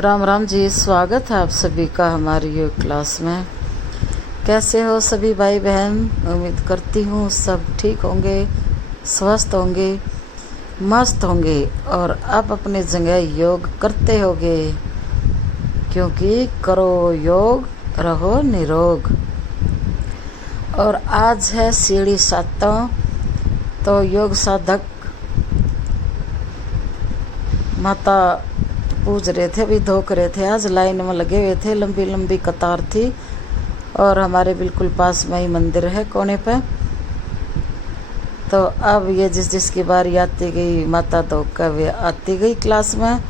राम राम जी। स्वागत है आप सभी का हमारी योग क्लास में। कैसे हो सभी भाई बहन? उम्मीद करती हूँ सब ठीक होंगे, स्वस्थ होंगे, मस्त होंगे और आप अपनी जगह योग करते होंगे, क्योंकि करो योग रहो निरोग। और आज है सीढ़ी 7, तो योग साधक माता पूज रहे थे, अभी धोक रहे थे। आज लाइन में लगे हुए थे, लंबी लंबी कतार थी और हमारे बिल्कुल पास में ही मंदिर है कोने पे। तो अब ये जिसकी बारी आती गई माता धोक वे आती गई क्लास में।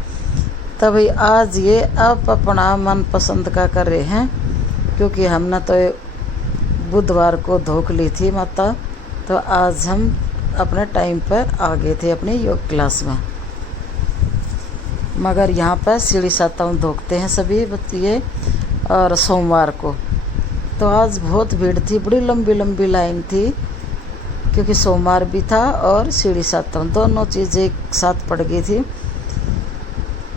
तभी आज ये आप अपना मन पसंद का कर रहे हैं, क्योंकि हमने तो बुधवार को धोक ली थी माता, तो आज हम अपने टाइम पर आ गए थे अपनी योग क्लास में। मगर यहाँ पर सीढ़ी 7 धोखते हैं सभी बच्चे। और सोमवार को तो आज बहुत भीड़ थी, बड़ी लंबी लंबी लाइन थी, क्योंकि सोमवार भी था और सीढ़ी 7 दोनों चीज़ें एक साथ पड़ गई थी।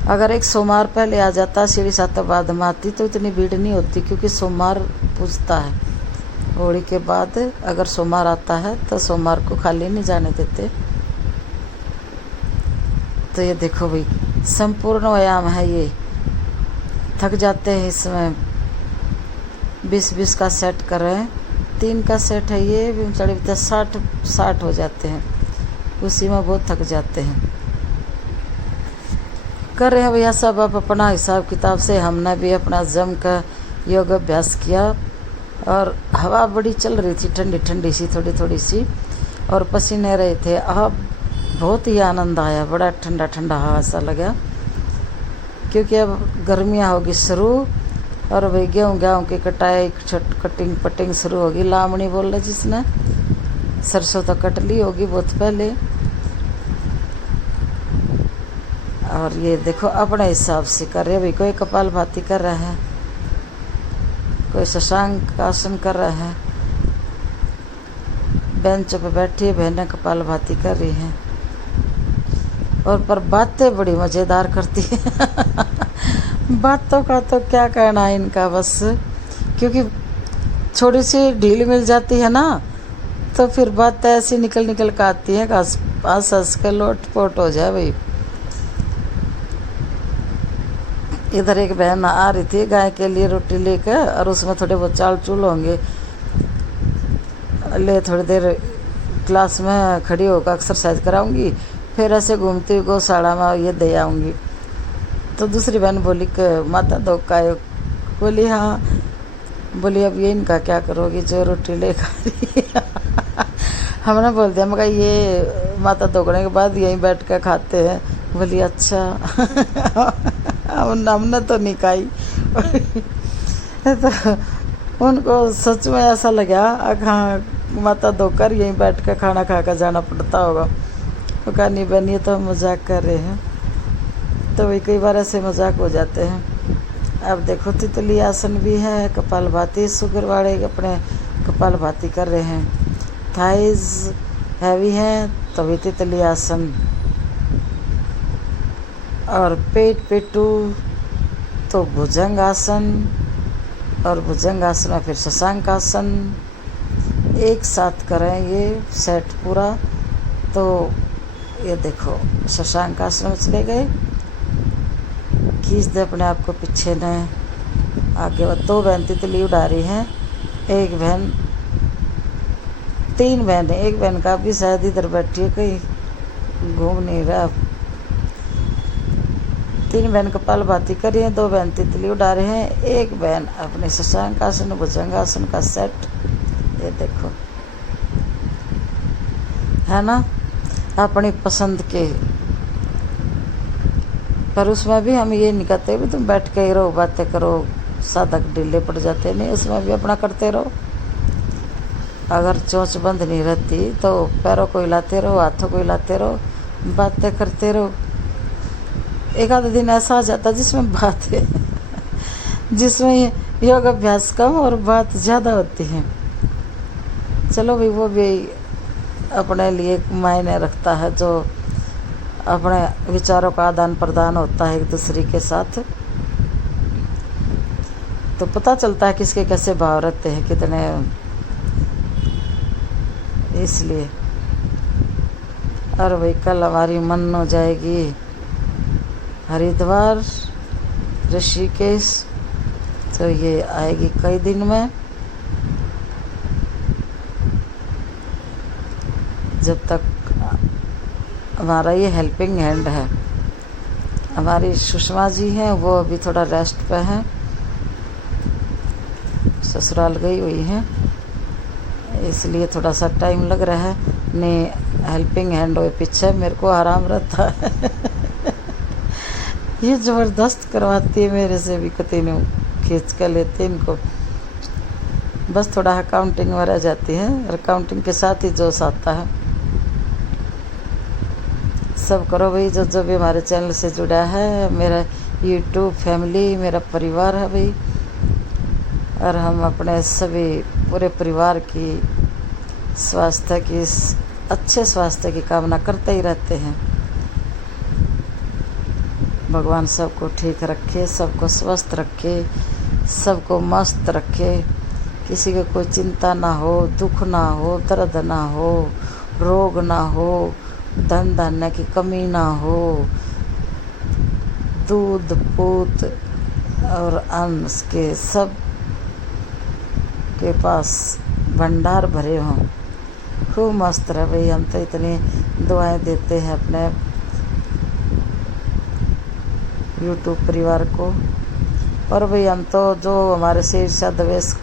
अगर एक सोमवार पहले आ जाता, सीढ़ी 7 बाद में आती, तो इतनी भीड़ नहीं होती, क्योंकि सोमवार पूजता है। होली के बाद अगर सोमवार आता है तो सोमवार को खाली नहीं जाने देते। तो ये देखो भाई, संपूर्ण व्यायाम है ये। थक जाते हैं इसमें। 20-20 का सेट कर रहे हैं, 3 का सेट है ये, 60 हो जाते हैं, उसी में बहुत थक जाते हैं। कर रहे हैं भैया सब आप अपना हिसाब किताब से। हमने भी अपना जम का योग अभ्यास किया और हवा बड़ी चल रही थी, ठंडी ठंडी सी, थोड़ी थोड़ी सी, और पसीने रहे थे। बहुत ही आनंद आया, बड़ा ठंडा ठंडा हवा सा लगा, क्योंकि अब गर्मियाँ होगी शुरू और वही गेहूँ की कटाई कटिंग पटिंग शुरू होगी। लामणी बोल रहे जिसने, सरसों तो कट ली होगी बहुत पहले। और ये देखो अपने हिसाब से कर रहे हैं भाई। कोई कपालभाति कर रहा है, कोई शशांक आसन कर रहा है, बेंच पे बैठी है बहनें कपालभाति कर रही हैं। और पर बातें बड़ी मज़ेदार करती है। बातों का तो क्या कहना है इनका, बस क्योंकि थोड़ी सी ढील मिल जाती है ना, तो फिर बातें ऐसी निकल कर आती हैं, हंस हंस के लोट पोट हो जाए भाई। इधर एक बहन आ रही थी गाय के लिए रोटी लेकर, और उसमें थोड़े बहुत चाल चूल होंगे, ले थोड़ी देर क्लास में खड़ी होकर एक्सरसाइज कराऊंगी, फिर ऐसे घूमती हुई गौशाला में ये दे आऊँगी। तो दूसरी बहन बोली कि माता धोखा है। बोली हाँ। बोली अब ये इनका क्या करोगी जो रोटी ले खा रही है। हमने बोल दिया, मगर ये माता धोखने के बाद यहीं बैठ कर खाते हैं। बोली अच्छा। हमने तो नहीं खाई। तो उनको सच में ऐसा लगा, हाँ माता धोकर यहीं बैठ कर खाना खा कर जाना पड़ता होगा। तो कहा नहीं बहन, ये तो हम मजाक कर रहे हैं। तो वही कई बार ऐसे मजाक हो जाते हैं। अब देखो तितली आसन भी है, कपालभाति, शुगर वाले अपने कपालभाति कर रहे हैं। थाइज हैवी हैं तो भी तितली आसन, और पेट पेटू तो भुजंग आसन, और भुजंग आसन में फिर शशांक आसन एक साथ करें ये सेट पूरा। तो ये देखो शशांक आसन में चले गए, खींच दे अपने आप को पीछे ने आगे। 2 बहन तितली उड़ा रही हैं, एक बहन 3 बहन है, एक बहन का भी शायद इधर बैठी है, कहीं घूम नहीं रहा। 3 बहन कपालभाति कर रही हैं, 2 बहन तितली उड़ा रहे हैं, एक बहन अपने शशांक आसन भुजंग आसन का सेट। ये देखो है ना, अपनी पसंद के। पर उसमें भी हम ये नहीं कहते भी तुम बैठ के ही रहो बातें करो, साधक ढीले पड़ जाते नहीं, उसमें भी अपना करते रहो। अगर चोंच बंद नहीं रहती तो पैरों को हिलाते रहो, हाथों को हिलाते रहो, बातें करते रहो। एक आधा दिन ऐसा आ जाता जिसमें बात है जिसमें योग अभ्यास कम और बात ज़्यादा होती है। चलो भाई, वो भी अपने लिए मायने रखता है, जो अपने विचारों का आदान प्रदान होता है एक दूसरे के साथ। तो पता चलता है किसके कैसे भाव रहते हैं कितने, इसलिए। और भाई कल हमारी मन हो जाएगी हरिद्वार ऋषिकेश, तो ये आएगी कई दिन में। जब तक हमारा ये हेल्पिंग हैंड है, हमारी सुषमा जी हैं वो अभी थोड़ा रेस्ट पे हैं, ससुराल गई हुई हैं, इसलिए थोड़ा सा टाइम लग रहा है। ने हेल्पिंग हैंड हुए पीछे, मेरे को आराम रहता है ये ज़बरदस्त करवाती है मेरे से भी, कति ने खींच कर लेते इनको, बस थोड़ा अकाउंटिंग में रह जाती है, अकाउंटिंग के साथ ही जोश आता है। सब करो भाई, जो भी हमारे चैनल से जुड़ा है, मेरा यूट्यूब फैमिली मेरा परिवार है भाई, और हम अपने सभी पूरे परिवार की स्वास्थ्य की, अच्छे स्वास्थ्य की कामना करते ही रहते हैं। भगवान सबको ठीक रखे, सबको स्वस्थ रखे, सबको मस्त रखे, किसी को कोई चिंता ना हो, दुख ना हो, दर्द ना हो, रोग ना हो, धन धान्य की कमी ना हो, दूध पूत और अन्न के सब के पास भंडार भरे हों, खूब मस्त रहे भाई। हम तो इतनी दुआएं देते हैं अपने यूट्यूब परिवार को। और भाई हम तो जो हमारे से ईर्ष्या द्वेष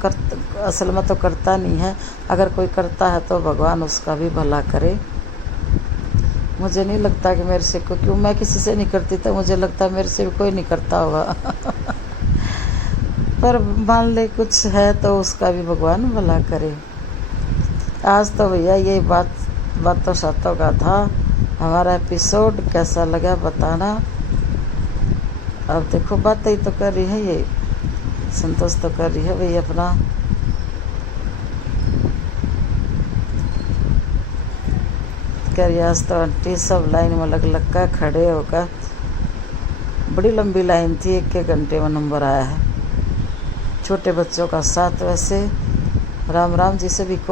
असल में तो करता नहीं है, अगर कोई करता है तो भगवान उसका भी भला करे। मुझे नहीं लगता कि मेरे से क्यों मैं किसी से नहीं करती, तो मुझे लगता है मेरे से भी कोई नहीं करता होगा पर मान ले कुछ है तो उसका भी भगवान भला करे। आज तो भैया ये बातों शातों का था। हमारा एपिसोड कैसा लगा बताना। अब देखो बात ही तो कर रही है, ये संतोष तो कर रही है भाई अपना। आज तो आंटी सब लाइन में लग कर खड़े होकर, बड़ी लंबी लाइन थी, 1 घंटे में नंबर आया है। छोटे बच्चों का साथ। वैसे राम राम जी सभी को।